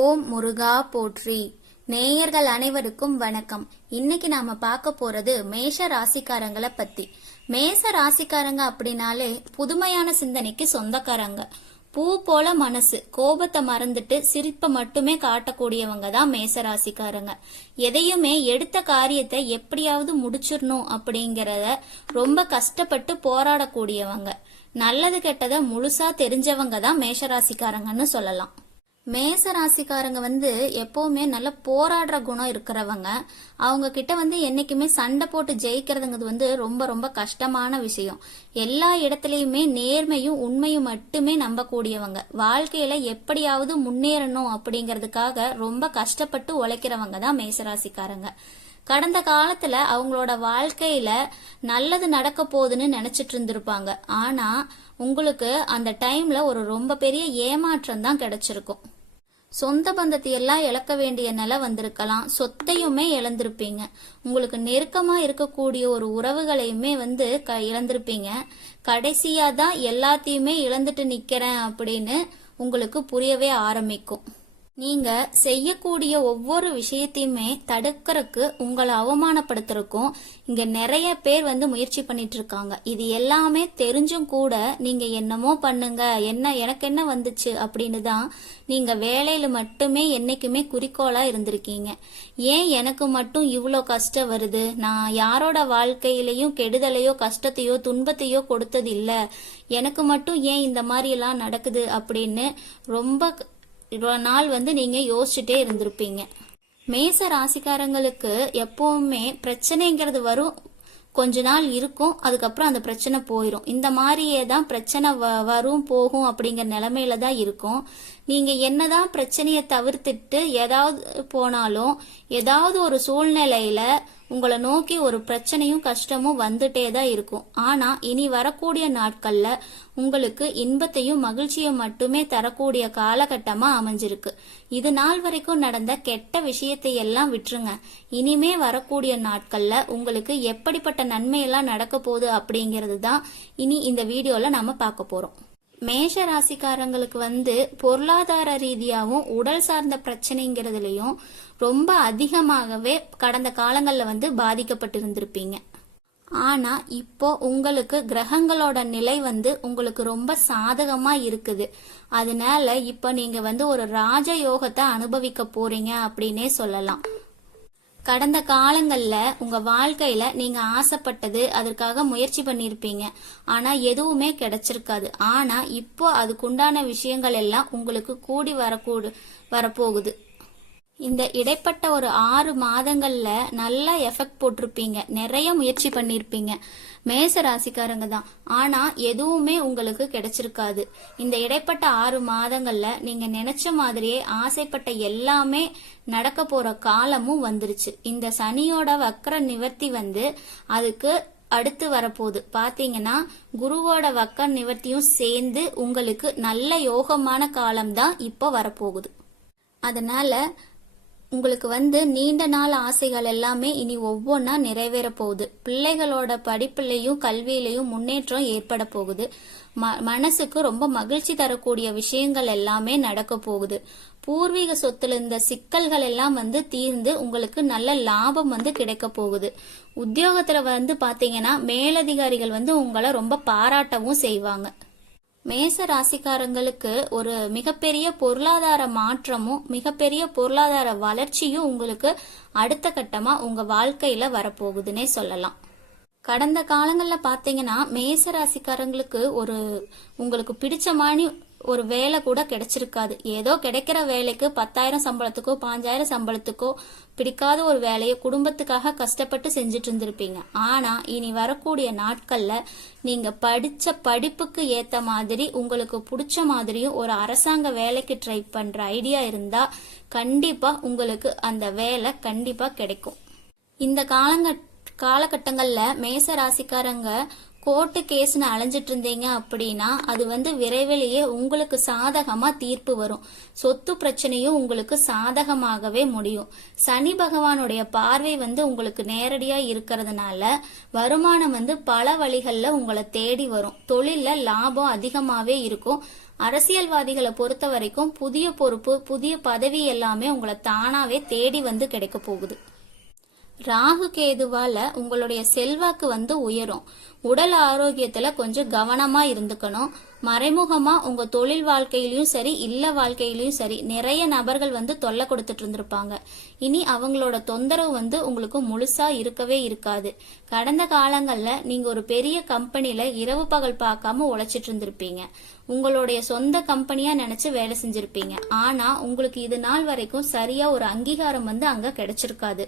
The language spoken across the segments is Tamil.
ஓம் முருகா போற்றி. நேயர்கள் அனைவருக்கும் வணக்கம். இன்னைக்கு நாம பார்க்க போறது மேஷ ராசிக்காரங்களை பத்தி. மேஷ ராசிக்காரங்க அப்படின்னாலே புதுமையான சிந்தனைக்கு சொந்தக்காரங்க. பூ போல மனசு, கோபத்தை மறந்துட்டு சிரிப்பை மட்டுமே காட்டக்கூடியவங்க தான் மேஷ ராசிக்காரங்க. எதையுமே எடுத்த காரியத்தை எப்படியாவது முடிச்சிடணும் அப்படிங்கறத ரொம்ப கஷ்டப்பட்டு போராடக்கூடியவங்க. நல்லது கெட்டதை முழுசா தெரிஞ்சவங்க தான் மேஷராசிக்காரங்கன்னு சொல்லலாம். மேச ராசிக்காரங்க எப்பவுமே நல்ல போராடுற குணம் இருக்கிறவங்க. அவங்க கிட்ட என்னைக்குமே சண்டை போட்டு ஜெயிக்கிறதுங்கிறது ரொம்ப ரொம்ப கஷ்டமான விஷயம். எல்லா இடத்துலயுமே நேர்மையும் உண்மையும் மட்டுமே நம்பக்கூடியவங்க. வாழ்க்கையில எப்படியாவது முன்னேறணும் அப்படிங்கறதுக்காக ரொம்ப கஷ்டப்பட்டு உழைக்கிறவங்க தான் மேசராசிக்காரங்க. கடந்த காலத்துல அவங்களோட வாழ்க்கையில நல்லது நடக்க போகுதுன்னு நினைச்சிட்டு இருந்திருப்பாங்க. ஆனா உங்களுக்கு அந்த டைம்ல ஒரு ரொம்ப பெரிய ஏமாற்றம் தான் கிடைச்சிருக்கும். சொந்த பந்தத்தை எல்லாம் இழக்க வேண்டிய நிலை வந்திருக்கலாம். சொத்தையுமே இழந்திருப்பீங்க. உங்களுக்கு நெருக்கமா இருக்கக்கூடிய ஒரு உறவுகளையுமே இழந்திருப்பீங்க. கடைசியா தான் எல்லாத்தையுமே இழந்துட்டு நிக்கிறேன் அப்படின்னு உங்களுக்கு புரியவே ஆரம்பிக்கும். நீங்க செய்யக்கூடிய ஒவ்வொரு விஷயத்தையுமே தடுக்கிறதுக்கு, உங்களை அவமானப்படுத்துறதுக்கும் இங்க நிறைய பேர் முயற்சி பண்ணிட்டு இருக்காங்க. இது எல்லாமே தெரிஞ்சும் கூட நீங்க என்னமோ பண்ணுங்க, எனக்கு என்ன வந்துச்சு அப்படின்னு தான் நீங்க வேலையில மட்டுமே என்னைக்குமே குறிக்கோளா இருந்திருக்கீங்க. ஏன் எனக்கு மட்டும் இவ்வளோ கஷ்டம் வருது, நான் யாரோட வாழ்க்கையிலையும் கெடுதலையோ கஷ்டத்தையோ துன்பத்தையோ கொடுத்தது இல்ல, எனக்கு மட்டும் ஏன் இந்த மாதிரி எல்லாம் நடக்குது அப்படின்னு ரொம்ப நாள் நீங்க யோசிச்சுட்டே இருந்திருப்பீங்க. மேச ராசிக்காரங்களுக்கு எப்பவுமே பிரச்சனைங்கிறது வரும், கொஞ்ச நாள் இருக்கும், அதுக்கப்புறம் அந்த பிரச்சனை போயிடும். இந்த மாதிரியே தான் பிரச்சனை வரும் போகும் அப்படிங்கிற நிலைமையில தான் இருக்கும். நீங்க என்னதான் பிரச்சனையை தவிர்த்துட்டு ஏதாவது போனாலும் ஏதாவது ஒரு சூழ்நிலையில உங்களை நோக்கி ஒரு பிரச்சனையும் கஷ்டமும் வந்துட்டே தான் இருக்கும். ஆனா இனி வரக்கூடிய நாட்கள்ல உங்களுக்கு இன்பத்தையும் மகிழ்ச்சியும் மட்டுமே தரக்கூடிய காலகட்டமா அமைஞ்சிருக்கு. இது நாள் வரைக்கும் நடந்த கெட்ட விஷயத்தை எல்லாம் விட்டுருங்க. இனிமே வரக்கூடிய நாட்கள்ல உங்களுக்கு எப்படிப்பட்ட நன்மையெல்லாம் நடக்க போகுது அப்படிங்கிறது தான் இனி இந்த வீடியோல நாம பார்க்க போறோம். மேஷ ராசிக்காரங்களுக்கு பொருளாதார ரீதியாகவும் உடல் சார்ந்த பிரச்சனைங்கிறதுலயும் ரொம்ப அதிகமாகவே கடந்த காலங்கள்ல பாதிக்கப்பட்டிருந்திருப்பீங்க. ஆனா இப்போ உங்களுக்கு கிரகங்களோட நிலை உங்களுக்கு ரொம்ப சாதகமா இருக்குது. அதனால இப்ப நீங்க ஒரு ராஜயோகத்தை அனுபவிக்க போறீங்க அப்படின்னே சொல்லலாம். கடந்த காலங்கள்ல உங்க வாழ்க்கையில நீங்க ஆசைப்பட்டது, அதற்காக முயற்சி பண்ணிருப்பீங்க. ஆனா எதுவுமே கிடைச்சிருக்காது. ஆனா இப்போ அதுக்குண்டான விஷயங்கள் எல்லாம் உங்களுக்கு கூடி வரப்போகுது. இந்த இடைப்பட்ட ஒரு 6 மாதங்கள்ல நல்ல எஃபெக்ட் போட்டிருப்பீங்க, நிறைய முயற்சி பண்ணிருப்பீங்க மேச ராசிக்காரங்க தான். ஆனா எதுவுமே உங்களுக்கு கிடைச்சிருக்காது. இந்த இடைப்பட்ட 6 மாதங்கள்ல நீங்க நினைச்ச மாதிரியே ஆசைப்பட்ட எல்லாமே நடக்க போற காலமும் வந்துருச்சு. இந்த சனியோட வக்கர நிவர்த்தி அதுக்கு அடுத்து வரப்போகுது. பாத்தீங்கன்னா குருவோட வக்கர நிவர்த்தியும் சேர்ந்து உங்களுக்கு நல்ல யோகமான காலம்தான் இப்போ வரப்போகுது. அதனால உங்களுக்கு நீண்ட நாள் ஆசைகள் எல்லாமே இனி ஒவ்வொன்னா நிறைவேற போகுது. பிள்ளைகளோட படிப்புலையும் கல்வியிலையும் முன்னேற்றம் ஏற்பட போகுது. மனசுக்கு ரொம்ப மகிழ்ச்சி தரக்கூடிய விஷயங்கள் எல்லாமே நடக்க போகுது. பூர்வீக சொத்துல இருந்த சிக்கல்கள் எல்லாம் தீர்ந்து உங்களுக்கு நல்ல லாபம் கிடைக்க போகுது. உத்தியோகத்துல பாத்தீங்கன்னா மேலதிகாரிகள் உங்களை ரொம்ப பாராட்டவும் செய்வாங்க. மேச ராசிக்காரங்களுக்கு ஒரு மிகப்பெரிய பொருளாதார மாற்றமும் மிகப்பெரிய பொருளாதார வளர்ச்சியும் உங்களுக்கு அடுத்த கட்டமா உங்க வாழ்க்கையில வரப்போகுதுன்னே சொல்லலாம். கடந்த காலங்கள்ல பாத்தீங்கன்னா மேச ராசிக்காரங்களுக்கு உங்களுக்கு பிடிச்ச மாதிரி ஒரு வேலை கூட கிடைச்சிருக்காது. ஏதோ கிடைக்கிற வேலைக்கு 10,000 சம்பளத்துக்கோ 5,000 சம்பளத்துக்கோ பிடிக்காத ஒரு வேலையை குடும்பத்துக்காக கஷ்டப்பட்டு செஞ்சுட்டு இருந்திருப்பீங்க. ஆனா இனி வரக்கூடிய நாட்கள்ல நீங்க படிச்ச படிப்புக்கு ஏத்த மாதிரி உங்களுக்கு பிடிச்ச மாதிரியும் ஒரு அரசாங்க வேலைக்கு ட்ரை பண்ற ஐடியா இருந்தா கண்டிப்பா உங்களுக்கு அந்த வேலை கண்டிப்பா கிடைக்கும். இந்த காலகட்டங்கள்ல மேச ராசிக்காரங்க கோர்ட்டு கேஸ்னு அலைஞ்சிட்டு இருந்தீங்க அப்படின்னா அது விரைவிலேயே உங்களுக்கு சாதகமா தீர்ப்பு வரும். சொத்து பிரச்சனையும் உங்களுக்கு சாதகமாகவே முடியும். சனி பகவானுடைய பார்வை உங்களுக்கு நேரடியா இருக்கிறதுனால வருமானம் பல வழிகள்ல உங்களை தேடி வரும். தொழில்ல லாபம் அதிகமாவே இருக்கும். அரசியல்வாதிகளை பொறுத்த வரைக்கும் புதிய பொறுப்பு, புதிய பதவி எல்லாமே உங்களை தானாவே தேடி வந்து கிடைக்க போகுது. ராகு கேதுவால உங்களுடைய செல்வாக்கு வந்து உயரும். உடல் ஆரோக்கியத்துல கொஞ்சம் கவனமா இருந்துக்கணும். மறைமுகமா உங்க தொழில் வாழ்க்கையிலயும் சரி, இல்ல வாழ்க்கையிலயும் சரி, நிறைய நபர்கள் வந்து தொல்லை கொடுத்துட்டு இருந்திருப்பாங்க. இனி அவங்களோட தொந்தரவு வந்து உங்களுக்கு முழுசா இருக்கவே இருக்காது. கடந்த காலங்கள்ல நீங்க ஒரு பெரிய கம்பெனில இரவு பகல் பார்க்காம உழைச்சிட்டு இருந்திருப்பீங்க. உங்களுடைய சொந்த கம்பெனியா நினைச்சு வேலை செஞ்சிருப்பீங்க. ஆனா உங்களுக்கு இது நாள் வரைக்கும் சரியா ஒரு அங்கீகாரம் வந்து அங்க கிடைச்சிருக்காது.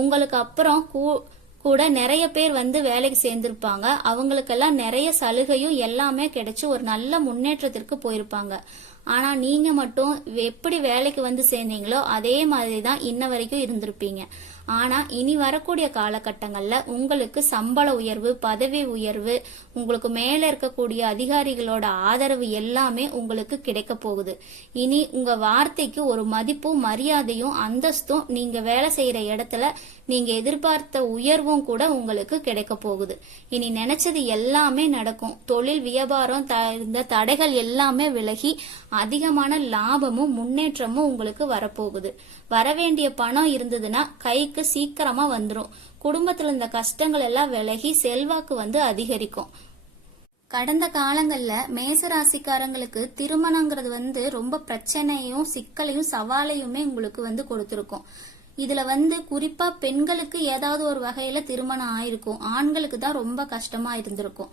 உங்களுக்கு அப்புறம் கூட நிறைய பேர் வந்து வேலைக்கு சேர்ந்திருப்பாங்க. அவங்களுக்கெல்லாம் நிறைய சலுகையும் எல்லாமே கிடைச்சு ஒரு நல்ல முன்னேற்றத்திற்கு போயிருப்பாங்க. ஆனா நீங்க மட்டும் எப்படி வேலைக்கு வந்து சேர்ந்தீங்களோ அதே மாதிரிதான் இன்ன வரைக்கும் இருந்திருப்பீங்க. ஆனா இனி வரக்கூடிய காலகட்டங்கள்ல உங்களுக்கு சம்பள உயர்வு, பதவி உயர்வு, உங்களுக்கு மேல இருக்கக்கூடிய அதிகாரிகளோட ஆதரவு எல்லாமே உங்களுக்கு கிடைக்க போகுது. இனி உங்க வார்த்தைக்கு ஒரு மதிப்பும் மரியாதையும் அந்தஸ்தும், நீங்க வேலை செய்யற இடத்துல நீங்க எதிர்பார்த்த உயர்வும் கூட உங்களுக்கு கிடைக்க போகுது. இனி நினைச்சது எல்லாமே நடக்கும். தொழில் வியாபாரம் இந்த தடைகள் எல்லாமே விலகி அதிகமான லாபமும் முன்னேற்றமும் உங்களுக்கு வரப்போகுது. வரவேண்டிய பணம் இருந்ததுன்னா கைக்கு சீக்கிரமா வந்துடும். குடும்பத்துல இந்த கஷ்டங்கள் எல்லாம் விலகி செல்வாக்கு வந்து அதிகரிக்கும். கடந்த காலங்கள்ல மேசராசிக்காரங்களுக்கு திருமணங்கிறது வந்து ரொம்ப பிரச்சனையும் சிக்கலையும் சவாலையுமே உங்களுக்கு வந்து கொடுத்திருக்கும். இதுல வந்து குறிப்பா பெண்களுக்கு ஏதாவது ஒரு வகையில திருமணம் ஆயிருக்கும். ஆண்களுக்கு தான் ரொம்ப கஷ்டமா இருந்திருக்கும்.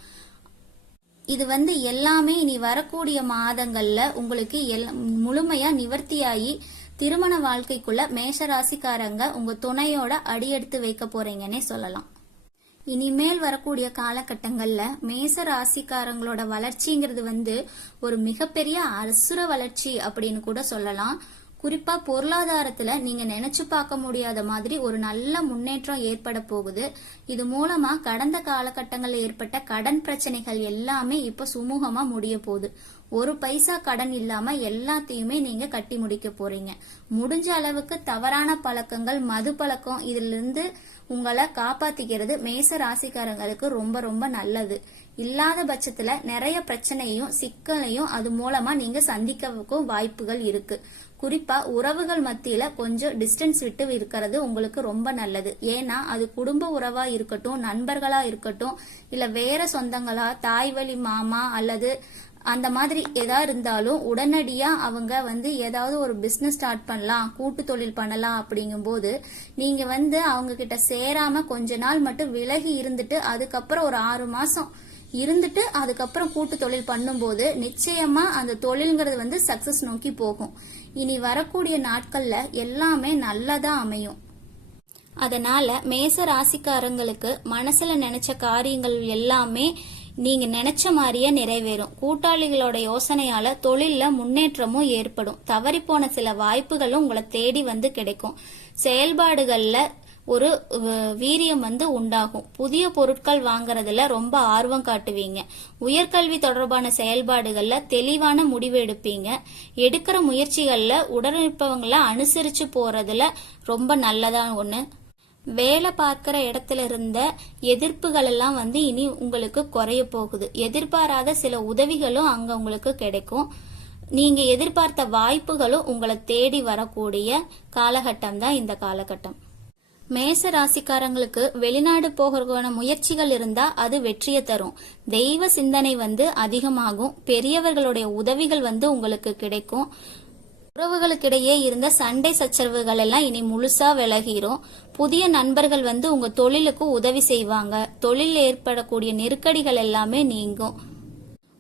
இது வந்து எல்லாமே இனி வரக்கூடிய மாதங்கள்ல உங்களுக்கு முழுமையா நிவர்த்தியாகி திருமண வாழ்க்கைக்குள்ள மேஷராசிக்காரங்க உங்க துணையோட அடியெடுத்து வைக்க போறீங்கன்னே சொல்லலாம். இனிமேல் வரக்கூடிய காலகட்டங்கள்ல மேச ராசிக்காரங்களோட வளர்ச்சிங்கிறது வந்து ஒரு மிகப்பெரிய அசுர வளர்ச்சி அப்படின்னு கூட சொல்லலாம். குறிப்பா பொருளாதாரத்துல நீங்க நினைச்சு பார்க்க முடியாத மாதிரி ஒரு நல்ல முன்னேற்றம் ஏற்பட போகுது. இது மூலமா கடந்த காலகட்டங்கள்ல ஏற்பட்ட கடன் பிரச்சனைகள் எல்லாமே இப்ப சுமூகமா முடிய போகுது. ஒரு பைசா கடன் இல்லாம எல்லாத்தையுமே நீங்க கட்டி முடிக்க போறீங்க. முடிஞ்ச அளவுக்கு தவறான பழக்கங்கள், மது பழக்கம், இதுல இருந்து உங்களை காப்பாத்திக்கிறது மேச ராசிக்காரங்களுக்கு ரொம்ப ரொம்ப நல்லது. இல்லாத பட்சத்துல நிறைய பிரச்சனையும் சிக்கலையும் அது மூலமா நீங்க சந்திக்கவும் வாய்ப்புகள் இருக்கு. குறிப்பா உறவுகள் மத்தியில கொஞ்சம் டிஸ்டன்ஸ் விட்டு இருக்கிறது உங்களுக்கு ரொம்ப நல்லது. ஏன்னா அது குடும்ப உறவா இருக்கட்டும், நண்பர்களா இருக்கட்டும், இல்ல வேற சொந்தங்களா, தாய் வழி மாமா அல்லது அந்த மாதிரி ஏதாவது இருந்தாலும் உடனடியா அவங்க வந்து ஏதாவது ஒரு பிசினஸ் ஸ்டார்ட் பண்ணலாம், கூட்டு தொழில் பண்ணலாம் அப்படிங்கும் போது நீங்க வந்து அவங்க கிட்ட சேராம கொஞ்ச நாள் மட்டும் விலகி இருந்துட்டு அதுக்கப்புறம் ஒரு 6 மாசம் இருந்துட்டு அதுக்கப்புறம் கூட்டு தொழில் பண்ணும்போது நிச்சயமா அந்த தொழில்ங்கிறது வந்து சக்சஸ் நோக்கி போகும். இனி வரக்கூடிய நாட்கள்ல எல்லாமே நல்லதா அமையும். அதனால மேச ராசிக்காரங்களுக்கு மனசுல நினைச்ச காரியங்கள் எல்லாமே நீங்க நினைச்ச மாதிரியே நிறைவேறும். கூட்டாளிகளோட யோசனையால தொழில்ல முன்னேற்றமும் ஏற்படும். தவறிப்போன சில வாய்ப்புகளும் உங்களை தேடி வந்து கிடைக்கும். செயல்பாடுகள்ல ஒரு வீரியம் வந்து உண்டாகும். புதிய பொருட்கள் வாங்குறதுல ரொம்ப ஆர்வம் காட்டுவீங்க. உயர்கல்வி தொடர்பான செயல்பாடுகள்ல தெளிவான முடிவு எடுப்பீங்க. எடுக்கிற முயற்சிகள்ல உடனிருப்பவங்கள அனுசரிச்சு போறதுல ரொம்ப நல்லதா ஒண்ணு. வேலை பார்க்கிற இடத்துல இருந்த எதிர்ப்புகள் எல்லாம் வந்து இனி உங்களுக்கு குறைய போகுது. எதிர்பாராத சில உதவிகளும் அங்க உங்களுக்கு கிடைக்கும். நீங்க எதிர்பார்த்த வாய்ப்புகளும் உங்களை தேடி வரக்கூடிய காலகட்டம் தான் இந்த காலகட்டம். மேச ராசிக்காரங்களுக்கு வெளிநாடு போகிற முயற்சிகள் இருந்தா அது வெற்றியை தரும். தெய்வ சிந்தனை வந்து அதிகமாகும். பெரியவர்களுடைய உதவிகள் வந்து உங்களுக்கு கிடைக்கும். உறவுகளுக்கிடையே இருந்த சண்டை சச்சரவுகள் எல்லாம் இனி முழுசா விலகிரும். புதிய நண்பர்கள் வந்து உங்க தொழிலுக்கு உதவி செய்வாங்க. தொழில் ஏற்படக்கூடிய நெருக்கடிகள் எல்லாமே நீங்கும்.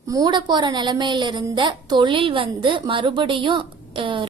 மூட போற நிலைமையில இருந்த தொழில் வந்து மறுபடியும்